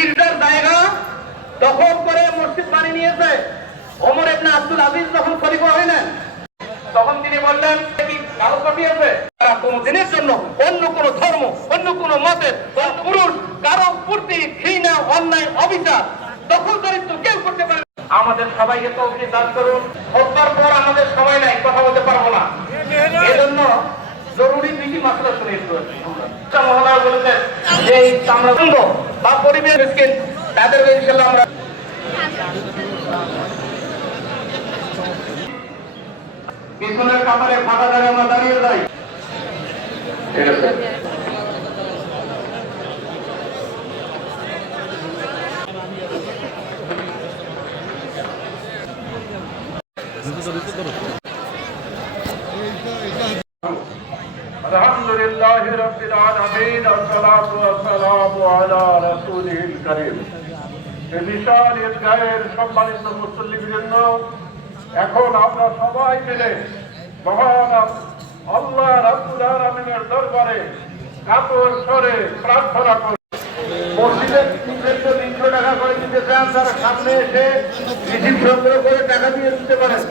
ঈদগার জায়গা দখল করে মসজিদ বানিয়ে নিয়েছে। ওমর ইবনে আব্দুল আজিজ যখন খলিফা হইলেন তখন তিনি বললেন মতের না। জরুরি দুইটি মাসলা শুনে যে বা পরিবেশ মিসকিন তাদেরকে ইনশাল্লাহ আমরা পিছনের কাতারে ফাঁকা জায়গায় আমরা দাঁড়িয়ে যাই। ঠিক আছে। আলহামদুলিল্লাহ রব্বিল আলামিন, আসসালাতু ওয়াসসালামু আলা রাসূলিল কারীম। এই বিশাল ঈদগাহের সম্মানিত মুসল্লিবৃন্দ, এখন আমরা সবাই মিলে মহান আল্লাহ রাব্বুল আলামিনের দরবারে কাতর স্বরে প্রার্থনা করি। মসজিদের তিনশো তিনশো টাকা করে দিতে চান, তারা সামনে এসে রিসিপ্ট সংগ্রহ করে টাকা দিয়ে দিতে পারেন।